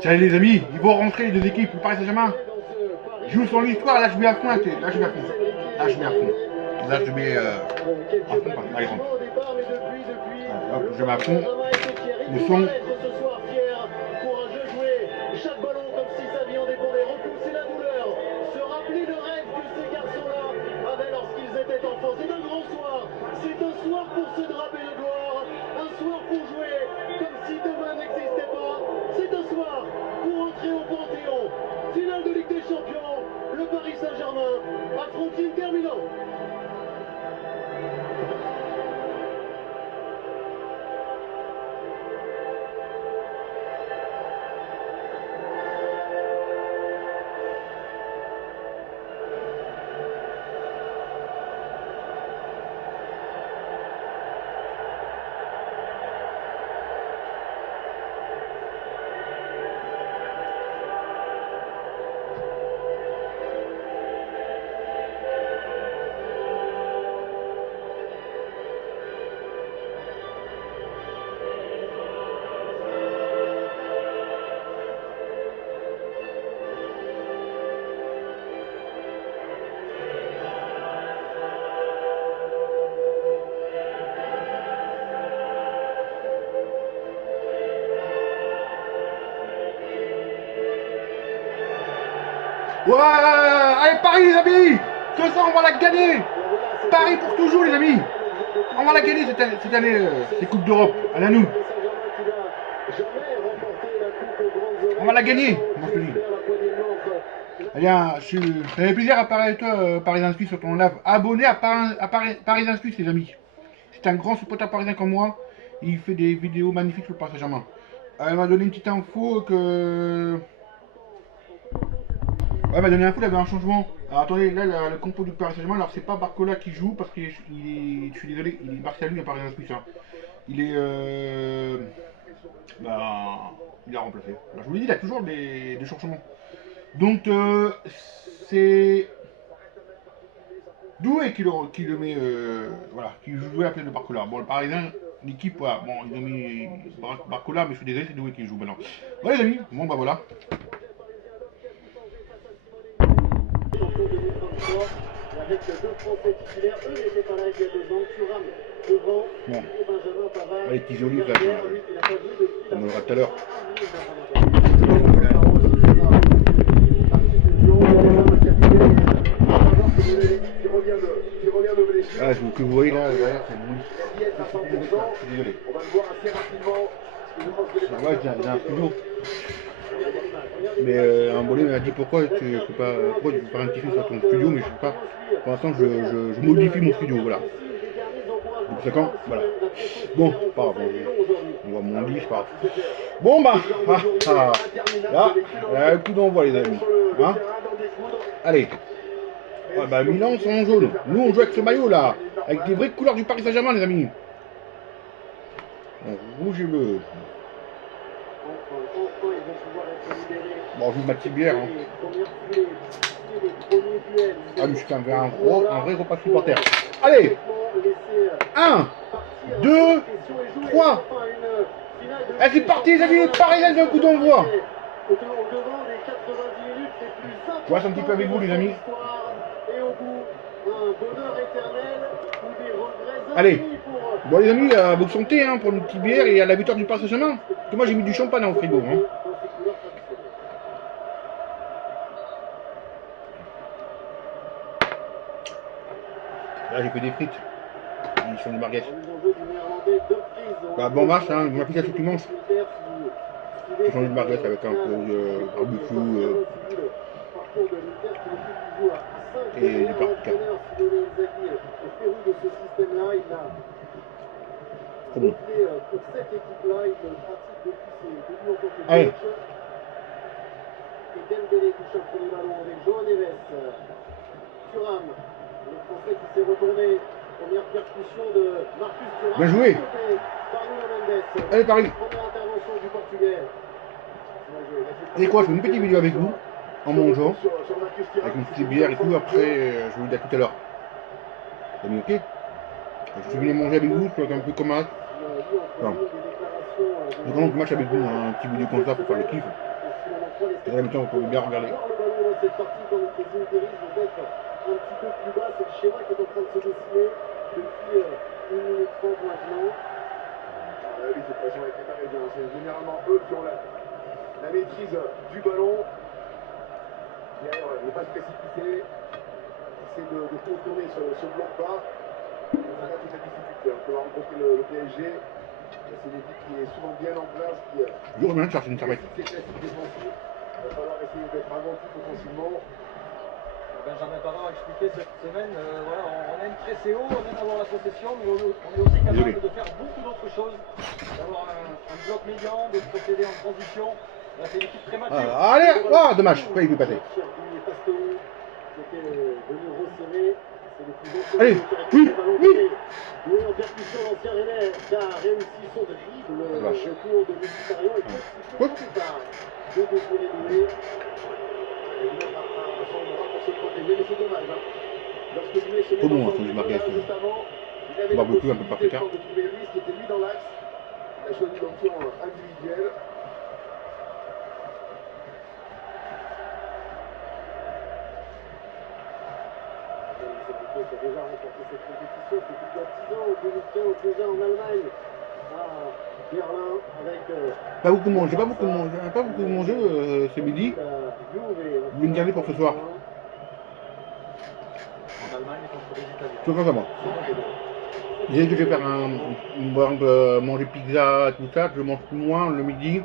Salut les amis, ils vont rentrer les deux équipes, le Paris Saint-Germain joue son histoire, là je mets à fond, là je mets à fond. Là je mets à fond. Là je mets à fond par exemple. Hop, je mets à fond. Le son. C'est un grand soir, c'est un soir pour se draper de gloire, un soir pour jouer comme si demain n'existait pas, c'est un soir pour entrer au Panthéon. Finale de Ligue des Champions, le Paris Saint-Germain affronte Inter Milan. Ouais, allez Paris les amis, ce soir on va la gagner. Paris pour toujours les amis. On va la gagner cette année, ces Coupes d'Europe. Allez à nous. On va la gagner, moi je te dis. Allez, ça fait plaisir à parler avec toi, Parisien Suisse, sur ton live. Abonné à Parisien Suisse les amis. C'est un grand supporter parisien comme moi. Il fait des vidéos magnifiques sur le Paris Saint-Germain. Elle m'a donné une petite info que... Ouais, m'a donné un coup, il avait un changement. Alors attendez, là, le compo du Paris Saint-Germain, alors c'est pas Barcola qui joue, parce qu'il est, je suis désolé, il est Martial lui à Paris Saint-Germain. Hein. Il est. Bah, il a remplacé. Alors, je vous l'ai dit, il a toujours des changements. Donc, c'est. Doué qui le met. Voilà, qui joue Doué à la place de Barcola. Bon, le Parisien, l'équipe, voilà, bon, ils ont mis Barcola, mais je suis désolé, c'est Doué qui joue maintenant. Ouais, les amis, bon, bah voilà. Avec deux Français titulaires, eux n'étaient pas là il y a 2 ans. Thuram devant, Bon. et Benjamin Pavard. Les petits olives, là, on en aura tout à l'heure. Ah, que vous voyez là, derrière, c'est mon lit. Je suis désolé. On va le voir assez rapidement. Ouais, j'ai un studio. Mais un bolé m'a dit pourquoi tu peux pas faire un petit film sur ton studio, mais je sais pas. Pour l'instant, je modifie mon studio, voilà. Donc c'est quand voilà. Bon, pas grave, on voit mon lit, c'est pas grave. Bon bah, là, le coup d'envoi les amis. Hein, allez. Ah bah Milan c'est en jaune. Nous on joue avec ce maillot là, avec des vraies couleurs du Paris Saint-Germain les amis. Rouge et bleu. Bon, je vous ma petite bière. Hein. Ah, mais je t'enverrai un vrai repas supporter. Allez 1, 2, 3. Allez, c'est parti, les amis. Parisien d'un coup d'envoi. Je reste un petit peu avec vous, les amis. Allez. Bon, les amis, vous sentez hein, pour une petite bière et à la victoire du Paris Saint-Germain. Parce que moi, j'ai mis du champagne au frigo. Hein. Là, j'ai fait des frites. Ils sont des marguettes. Bah, bon match, hein, ma pizza tout dimanche. Ils sont des marguettes avec un peu de barbecue et du paprika. Trop bon. Allez. Thuram, le Français qui s'est retourné. Première percussion de Marcus Thuram. Bien joué. Allez Paris. Première intervention du Portugais. Et quoi, je fais une petite vidéo avec vous, en mangeant, avec une petite bière et tout, après je vous le dis à tout à l'heure. T'as mis ok? Je vais venir manger avec vous, je suis un peu comme un... Enfin, Donc, le match avec nous, un petit vidéo comme ça pour faire le kiff. Et là, maintenant, vous pouvez bien regarder. Le ballon dans cette partie, quand le président Terry veut être un petit peu plus bas, c'est le schéma qui est en train de se dessiner depuis 1 minute 30 maintenant. Oui, cette façon avec les Parisiens, c'est généralement eux qui ont la maîtrise du ballon. Ne pas se précipiter, essayer de contourner ce bloc bas. Ça a toute la difficulté. On peut rencontrer le PSG. C'est une équipe qui est souvent bien en place, qui Je reviens de chercher une serviette. ses classiques défensifs. Il va falloir essayer d'être inventif offensivement. Benjamin Pavard a expliqué cette semaine, voilà, on aime presser haut, on aime avoir la possession, mais on est aussi capable de faire beaucoup d'autres choses, d'avoir un bloc médian, de procéder en transition. Là, c'est une équipe très mature. Allez, oh, dommage, pourquoi il peut passer. Allez, oui, oui. Oui, en percussion, l'ancien Rennais qui a réussi son dribble, le tour de Mkhitaryan et Quoi plus tard de Désiré Doué. Et il mettra son bras pour se protéger, mais c'est dommage. Lorsque Doué se met Trop bon, dans hein, son marquage. juste avant, il avait Pas la beaucoup, un peu par possibilité écart. de trouver lui, qui était lui dans l'axe. Il a choisi l'option individuelle. Qui a déjà remporté cette compétition, c'était il y a 10 ans, en 2015 déjà en Allemagne, à Berlin, avec Pas beaucoup mangé, j'ai pas beaucoup mangé ce midi. Vous me garder pour ce soir. En Allemagne contre les Italiens. Tout ça, moi. J'ai dit que je vais faire manger pizza, tout ça, je mange moins le midi.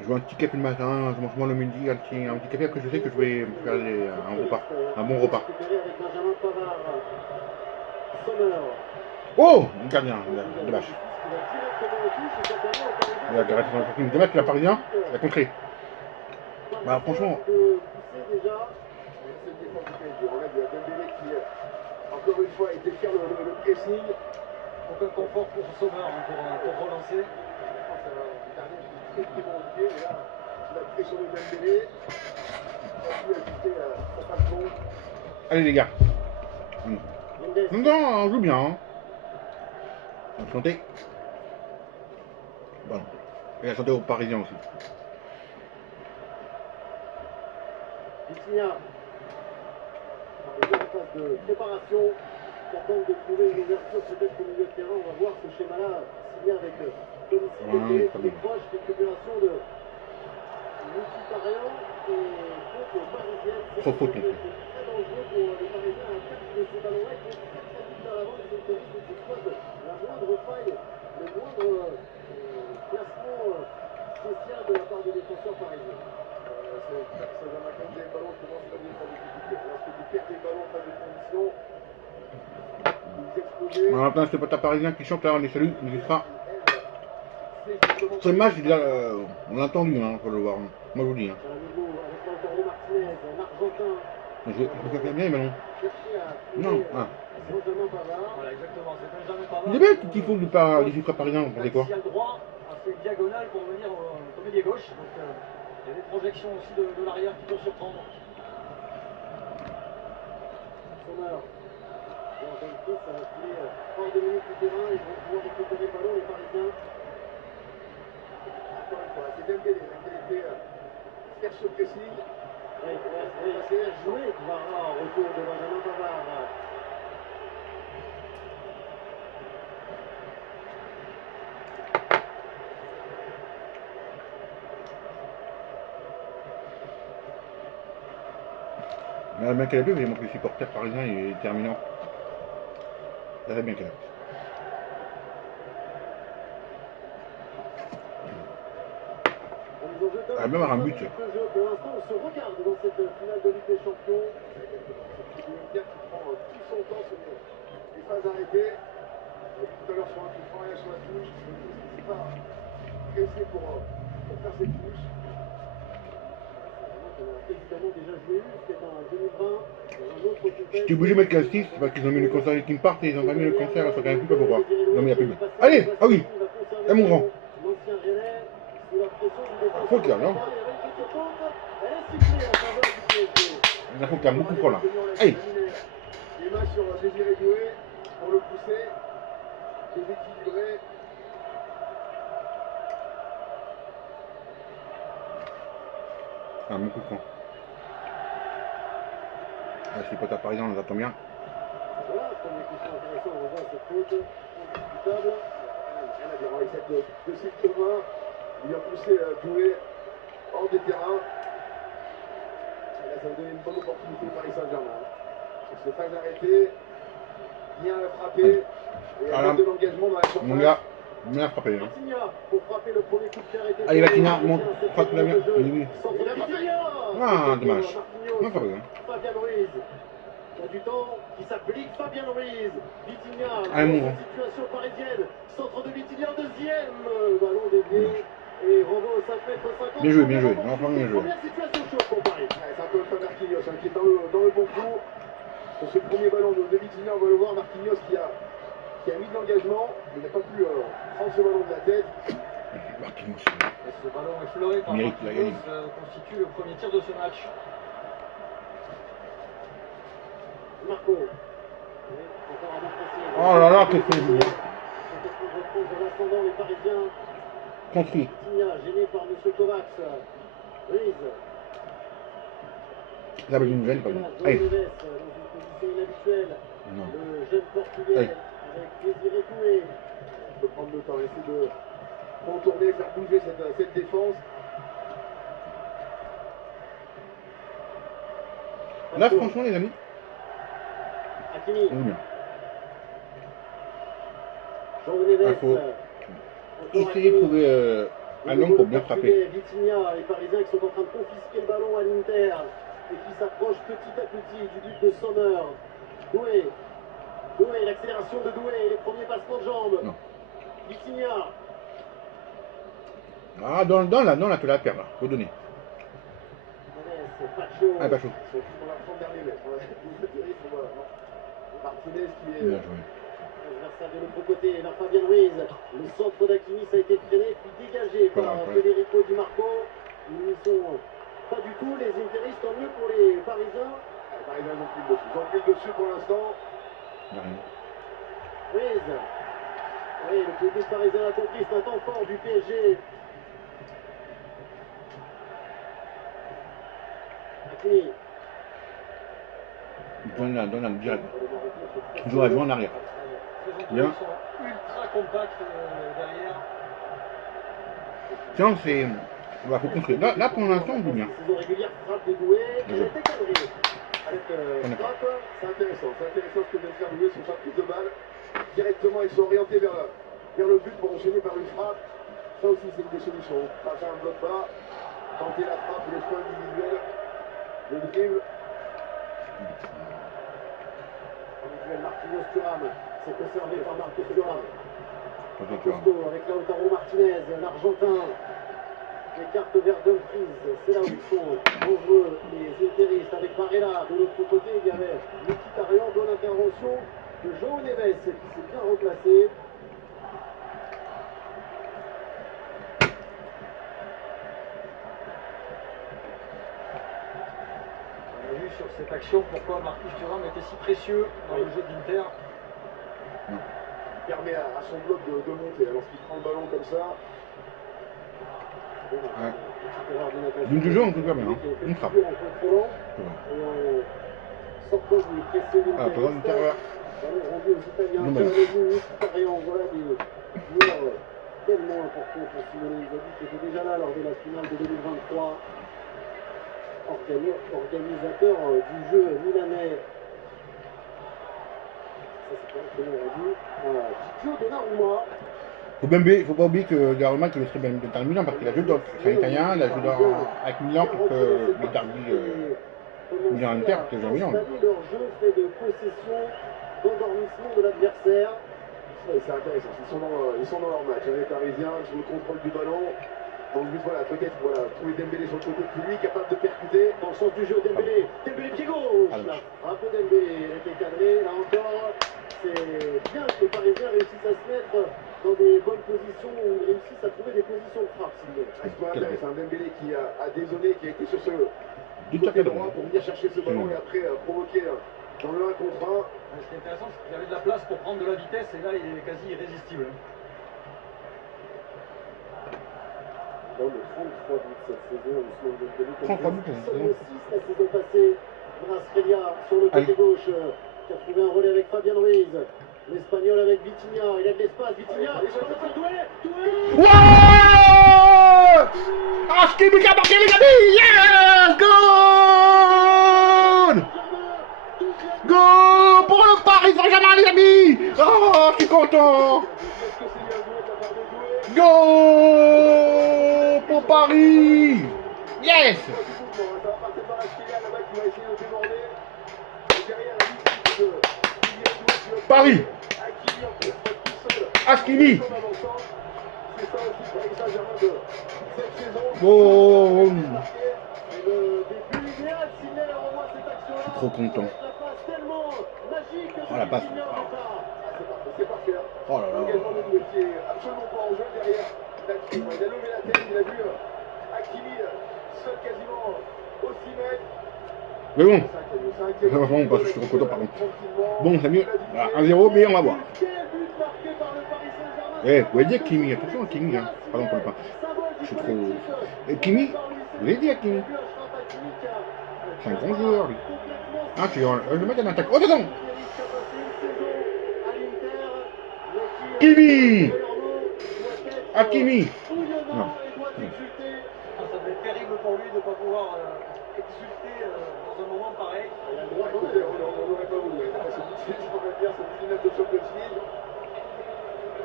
Je bois un petit café le matin, je mange moins le midi, un petit café, après je sais que je vais faire un repas, un bon repas. Oh, le gardien, dommage. Dommage que la Parisien, la contrée. Bah franchement. Cette défense du PSG, on a vu Dembélé qui, encore une fois, a été faire le pressing. Aucun confort pour Sommer pour relancer. Très privilégié, et là, la pression de Dembélé, il a pu ajuster sa façon. Allez les gars. Non, on joue bien. Hein. Enchanté. Bon. Et la santé aux Parisiens aussi. Vitinha, en phase de préparation, tente de trouver une ouverture peut-être au milieu de terrain. On va voir ce schéma-là signé avec Dominique Pépé, les proches récupération de Mkhitaryan et faute parisienne. Trop faute. C'est très dangereux pour les Parisiens à perdre ces ballons-là. Ils sont très très vite à l'avant. Ils ont terrible. Ils exploitent la moindre faille, le moindre placement spécial de la part des défenseurs parisiens. Ça donne un quand des ballons commence à devenir très difficile. Lorsque tu perds des ballons en phase de transition, vous explosez. On a plein de potes parisiens qui chantent là, on est salut, on y sera. Ce match, on l'a entendu, hein, faut le voir. Moi je vous dis. Hein. Je fais bien les ballons. Non, ah. Voilà, exactement, c'est Benjamin Pavard. Il est bien qu'il faut du ultra parisien, vous pensez quoi? Axial droit, assez diagonale pour venir comme ailier gauche. Donc il y a des projections aussi de l'arrière qui peuvent surprendre. Ça va filer hors de minutes du terrain. Ils vont pouvoir récupérer le ballon, les Parisiens. Encore une fois, c'est Dembélé qui a été faire ce pressing. C'est joué Kvara au retour de Benjamin Pavard. Il y a bien qu'elle a pu, mais il manque les supporters parisiens, il est terminant. Ça va bien qu'elle a pu. Ah, même avoir un but. Pour l'instant, on se regarde dans cette finale de Ligue des Champions. C'est une qui prend tout son temps sur les phases arrêtées. Tout à l'heure sur un coup franc et sur la touche. Il ne s'est pas pressé pour faire cette touche. On a évidemment déjà joué c'était en 2020 dans un autre contexte. J'étais obligé de mettre la 6 parce qu'ils ont mis le concert qui me partent et ils ont pas mis le concert, ça ne plus pas pourquoi. Ils ont mis la pub. Allez, ah oui, et mon grand. L'ancien Rennais, sous la pression du défenseur. Faute là, non? Elle est sifflée en faveur du PSG. La faute là, beaucoup trop là. Allez. Les mains sur Désiré Doué pour le pousser, déséquilibré. Un bon coup de poing. Ah, c'est pas ta parisien, on les attend bien. Voilà, premier coup intéressant, on voit cette faute indiscutable. Rien à dire, avec cette de ses deux mains, il a poussé Doué hors des terrains. Et là, ça va donner une bonne opportunité au Paris Saint-Germain. Sur ces phases arrêtées, bien frapper et avec de l'engagement dans la surface. Mon gars, bien frappé. Hein. Vitinha pour frapper le premier coup de pied arrêté. Allez, Vitinha, monte, frappe la bien. Oui. Centre de Vitinha. Ah, dommage. Non, pas bien. Fabien Ruiz. Il y a du temps qui s'applique. Fabien Ruiz. Vitinha. Allez, Dans mon une situation parisienne. Centre de Vitinha. Deuxième. Ballon dévié. Et renvoi au 5 mètres 50. Bien joué, bien joué. Enfin, bien joué. Première situation chaude pour Paris. Ouais, c'est un peu le Marquinhos hein, qui est dans le bon coup. Sur ce premier ballon de Vitinha, on va le voir. Marquinhos qui a mis de l'engagement. Il n'a pas pu prendre ce ballon de la tête. Marquinhos. Et ce ballon effleuré par Mérite la Marquinhos gagne. constitue le premier tir de ce match. Marco. Encore un bon pressing. Oh là là, qu'est-ce que c'est bien. Reprendre l'ascendant, les Parisiens. Construit. Vitinha, gêné par M. Kovacs. Ruiz. Là, une nouvelle, pas bien. João Allez. Neves, dans une position inhabituelle. Non. Le jeune Portugais Allez. avec Désiré Doué. Il faut prendre le temps, essayer de contourner, faire bouger cette défense. Là, franchement, les amis, Hakimi. on est bien. João Neves. Ah, faut Encore essayer de Hakimi. trouver un angle pour bien frapper. Vitinha, les Parisiens qui sont en train de confisquer le ballon à l'Inter et qui s'approchent petit à petit du but de Sommer. Doué. Doué, l'accélération de Doué, les premiers passements de jambes. Non. Vitinha. Ah, dans la tu la perds là, faut donner. Neves, Pacho. Ah, pas chaud. On va prendre dernier mètre. Martinez qui est. Bien joué. Transversal de l'autre côté, vers Fabien Ruiz. Le centre d'Hakimi, ça a été freiné puis dégagé par Federico Di Marco. Ils n'y sont pas du tout, les Interistes, tant mieux pour les Parisiens. Les Parisiens ont pris le dessus. Ils ont pris le dessus pour l'instant. Rien. Ruiz. Oui, le public parisien a compris, c'est un temps fort du PSG. Hakimi. Donne la direct. Joue en arrière. Bien. Ils sont ultra compacts derrière. Tiens, c'est. Bah, faut construire. Là, pour l'instant, on joue bien. Saison régulière, frappe de Doué. Elle Bien. a été cadrée. Avec frappe. C'est intéressant ce que vient de faire Doué sur sa prise de balle. Directement, ils sont orientés vers le but pour enchaîner par une frappe. Ça aussi, c'est une des solutions. Passer un bloc bas, tenter la frappe, le choix individuel, le dribble. Marquinhos Thuram, c'est conservé par Marcos Thuram. Attention, Thuram. Costo avec Lautaro Martinez, l'Argentin. Écarte vers Dumfries, c'est là où ils sont nombreux les Interistes. Avec Barella, de l'autre côté, il y avait Mkhitaryan, bonne intervention de João Neves qui s'est bien replacé. On a vu sur cette action pourquoi Marcus Thuram était si précieux dans le jeu d'Inter. Il permet à son bloc de monter. Lorsqu'il prend le ballon comme ça. Ouais. D'une du jeu, on peut faire bien. Hein. Une frappe. En contrôlant Ouais. et en sortant du pressé Ah, pas loin du terreur. ballon rendu aux Italiens. Non, mais- Mkhitaryan, voilà des joueurs tellement importants pour Simone Inzaghi qui était déjà là lors de la finale de 2023. Organisateur du jeu milanais. Ça c'est pas ce qu'on aurait dit. Gigio Donnarumma. Faut pas oublier que Donnarumma qui est très bien dans le Milan parce qu'il a joué dans c'est italien, il a joué avec Milan pour que le derby Milan-Inter, c'était joué à Milan. Leur jeu fait de possession, d'endormissement de l'adversaire. Ouais, c'est intéressant. Ils sont dans leur match. Les Parisiens sur le contrôle du ballon. Donc juste voilà, peut-être trouver Dembélé sur le côté de lui, capable de percuter. Dans le sens du jeu, Dembélé. Dembélé pied gauche. Ah, Là, un peu Dembélé, il a été cadré. Là encore, c'est bien que les Parisiens réussissent à se mettre dans des bonnes positions où ils réussissent à trouver des positions de frappe. C'est intéressant. Dembélé qui a désonné, qui a été sur ce Du côté tapis droit pour venir chercher ce ballon et après provoquer dans le 1 contre 1. Ce qui est intéressant, c'est qu'il avait de la place pour prendre de la vitesse et là il est quasi irrésistible. Dans le 33 buts cette saison, Ousmane Dembélé. 33 buts, Seulement 6 la saison passée. Braskelia sur le côté gauche qui a trouvé un relais avec Fabien Ruiz. L'Espagnol avec Vitinha. Il a de l'espace. Vitinha. Il va faire Doué. Doué. Ouais! Hakimi qui a marqué les amis! Yes! Goal! Goal pour le Paris Saint-Germain les amis! Oh, je suis content! Goal pour Paris! Yes! Paris! Hakimi! Oh! Je suis trop content. Oh la passe. C'est parfait. Oh là là. L'engagement de Doué qui est absolument pas en jeu derrière. Il a levé la tête, il a vu Hakimi seul quasiment au 6 mètres. Mais bon. Franchement, parce que je suis trop content par contre. Bon, c'est mieux. Voilà, 1-0, mais on va voir. Eh, vous avez dit Hakimi, attention à Hakimi, hein. Pardon pour le pas. Je suis trop. Et Kimi, vous avez dit Hakimi. C'est un grand joueur lui. Ah, tu vois, je vais mettre en attaque. Oh, attention! Kimi! Hakimi! Non. Ah, ça devait être terrible pour lui de ne pas pouvoir exulter dans un moment pareil. Il a le droit, on n'aurait pas voulu. Ce petit net de Champions League.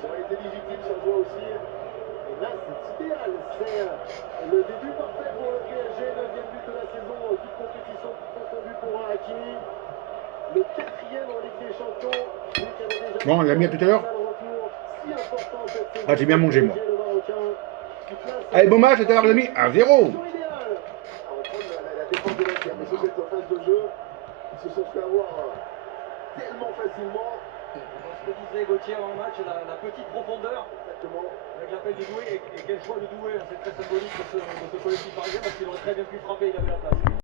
Ça aurait été légitime sans joie aussi. Et là, c'est idéal. C'est le début parfait pour le PSG. 9e but de la saison, toute compétition confondue pour Hakimi. Le 4e en Ligue des Champions. Lui qui avait déjà Bon, on l'a mis à tout à l'heure. Ah, j'ai bien mangé moi. Allez, bon match, tout à l'heure, les amis. 1-0. La défense de l'Inter, parce que cette phase de jeu, ils se sont fait avoir tellement facilement. Ce que disait Gauthier avant le match, la petite profondeur. Exactement. Avec l'appel de Doué, et quel choix de Doué, c'est très symbolique de ce collectif parisien parce qu'il aurait très bien pu frapper, il avait la place.